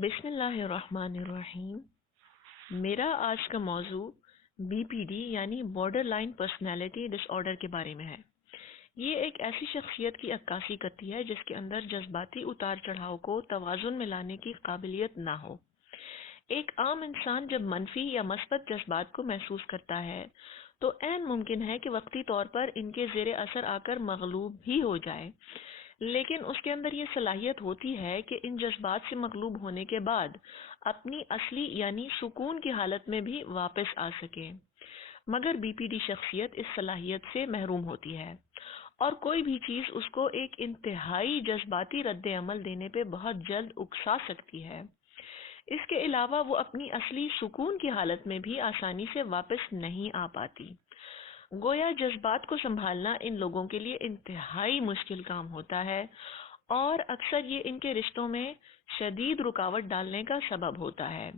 बिस्मिल्लाहिर्रहमानिर्रहीम। मेरा आज का मौजू BPD यानी बॉर्डर लाइन पर्सनैलिटी डिसऑर्डर के बारे में है। ये एक ऐसी शख्सियत की अक्कासी करती है जिसके अंदर जज्बाती उतार चढ़ाव को तवाज़ुन में लाने की काबिलियत ना हो। एक आम इंसान जब मनफी या मस्बत जज्बात को महसूस करता है तो ऐन मुमकिन है कि वक्ती तौर पर इनके ज़ेरे असर आकर मगलूब भी हो जाए, लेकिन उसके अंदर ये सलाहियत होती है कि इन जज्बात से मगलूब होने के बाद अपनी असली यानी सुकून की हालत में भी वापस आ सके। मगर BPD शख्सियत इस सलाहियत से महरूम होती है और कोई भी चीज़ उसको एक इंतहाई जज्बाती रद्द अमल देने पे बहुत जल्द उकसा सकती है। इसके अलावा वो अपनी असली सुकून की हालत में भी आसानी से वापस नहीं आ पाती। गोया जज्बात को संभालना इन लोगों के लिए इंतहाई मुश्किल काम होता है और अक्सर ये इनके रिश्तों में शदीद रुकावट डालने का सबब होता है।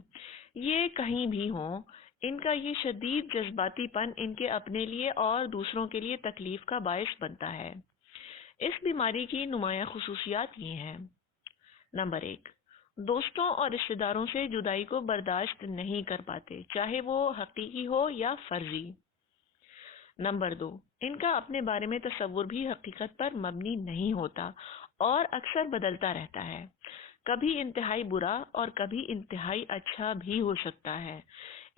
ये कहीं भी हों, इनका ये शदीद जज्बातीपन इनके अपने लिए और दूसरों के लिए तकलीफ का बायस बनता है। इस बीमारी की नुमायां खुसूसियात ये हैं। नंबर 1, दोस्तों और रिश्तेदारों से जुदाई को बर्दाश्त नहीं कर पाते, चाहे वो हकीकी हो या फर्जी। नंबर 2, इनका अपने बारे में तसव्वुर भी हकीकत पर मबनी नहीं होता और अक्सर बदलता रहता है। कभी इंतहाई बुरा और कभी इंतहाई अच्छा भी हो सकता है।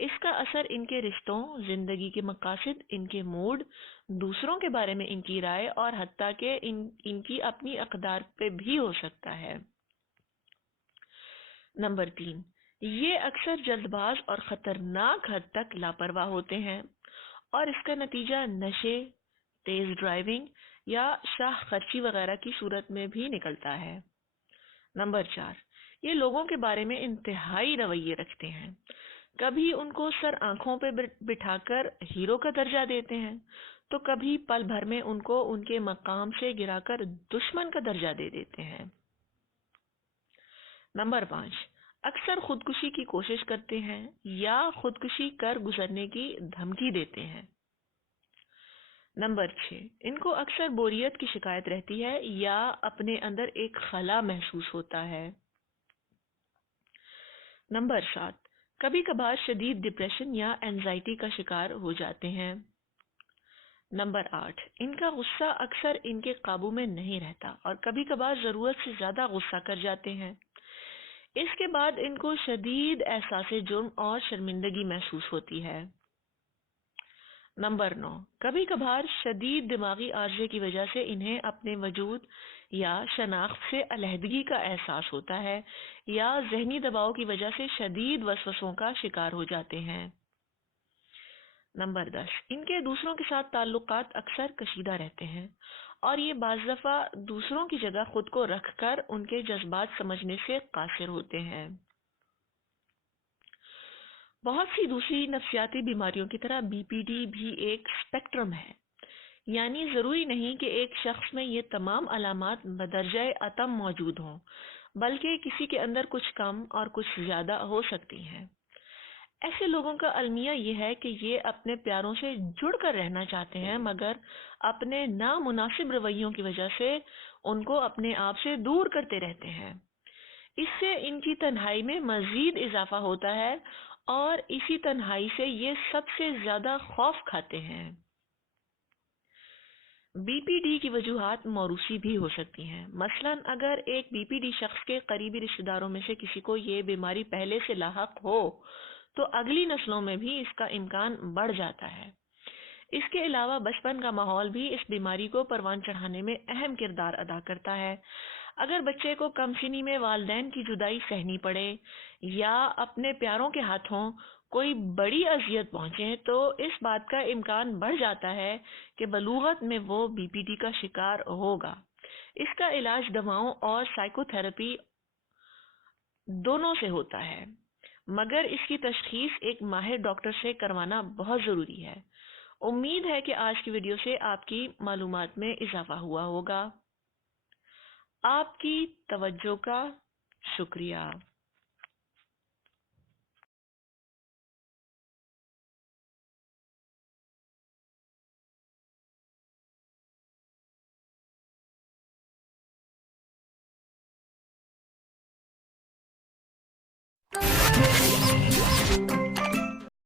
इसका असर इनके रिश्तों, जिंदगी के मकासद, इनके मूड, दूसरों के बारे में इनकी राय और हत्ता के इनकी अपनी अक़दार पे भी हो सकता है। नंबर 3, ये अक्सर जल्दबाज और खतरनाक हद तक लापरवाह होते हैं और इसका नतीजा नशे, तेज ड्राइविंग या शाह खर्ची वगैरह की सूरत में भी निकलता है। नंबर 4, ये लोगों के बारे में इंतहाई रवैये रखते हैं। कभी उनको सर आंखों पे बिठाकर हीरो का दर्जा देते हैं तो कभी पल भर में उनको उनके मकाम से गिराकर दुश्मन का दर्जा दे देते हैं। नंबर 5, अक्सर खुदकुशी की कोशिश करते हैं या खुदकुशी कर गुजरने की धमकी देते हैं। नंबर 6, इनको अक्सर बोरियत की शिकायत रहती है या अपने अंदर एक खला महसूस होता है। नंबर 7, कभी कभार शदीद डिप्रेशन या एंजाइटी का शिकार हो जाते हैं। नंबर 8, इनका गुस्सा अक्सर इनके काबू में नहीं रहता और कभी कभार जरूरत से ज्यादा गुस्सा कर जाते हैं। इसके बाद इनको शदीद एहसास जुर्म और शर्मिंदगी महसूस होती है। नंबर 9, कभी कभार शदीद दिमागी आर्जे की वजह से इन्हें अपने वजूद या शनाख्त से अलहदगी का एहसास होता है या जहनी दबाव की वजह से शदीद वसवसों का शिकार हो जाते हैं। नंबर 10, इनके दूसरों के साथ ताल्लुकात अक्सर कशीदा रहते हैं और ये बाज़ दफ़ा दूसरों की जगह खुद को रखकर उनके जज्बात समझने से कासिर होते हैं। बहुत सी दूसरी नफ्सियाती बीमारियों की तरह BPD भी एक स्पेक्ट्रम है, यानी जरूरी नहीं कि एक शख्स में ये तमाम अलामात बदरजाए अतम मौजूद हों, बल्कि किसी के अंदर कुछ कम और कुछ ज्यादा हो सकती हैं। ऐसे लोगों का अलमिया ये है कि ये अपने प्यारों से जुड़ कर रहना चाहते हैं, मगर अपने नामुनासिब रवैयों की वजह से उनको अपने आप से दूर करते रहते हैं। इससे इनकी तन्हाई में मजीद इजाफा होता है और इसी तन्हाई से ये सबसे ज्यादा खौफ खाते हैं। BPD की वजूहात मौरूसी भी हो सकती हैं। मसलन अगर एक BPD शख्स के करीबी रिश्तेदारों में से किसी को ये बीमारी पहले से लाहक हो तो अगली नस्लों में भी इसका इम्कान बढ़ जाता है। इसके अलावा बचपन का माहौल भी इस बीमारी को परवान चढ़ाने में अहम किरदार अदा करता है। अगर बच्चे को कमसिनी में वालिदैन की जुदाई सहनी पड़े या अपने प्यारों के हाथों कोई बड़ी अजियत पहुंचे तो इस बात का इम्कान बढ़ जाता है कि बलूगत में वो BPD का शिकार होगा। इसका इलाज दवाओं और साइकोथेरेपी दोनों से होता है, मगर इसकी तशखीस एक माहिर डॉक्टर से करवाना बहुत ज़रूरी है। उम्मीद है कि आज की वीडियो से आपकी मालूमात में इजाफा हुआ होगा। आपकी तवज्जो का शुक्रिया।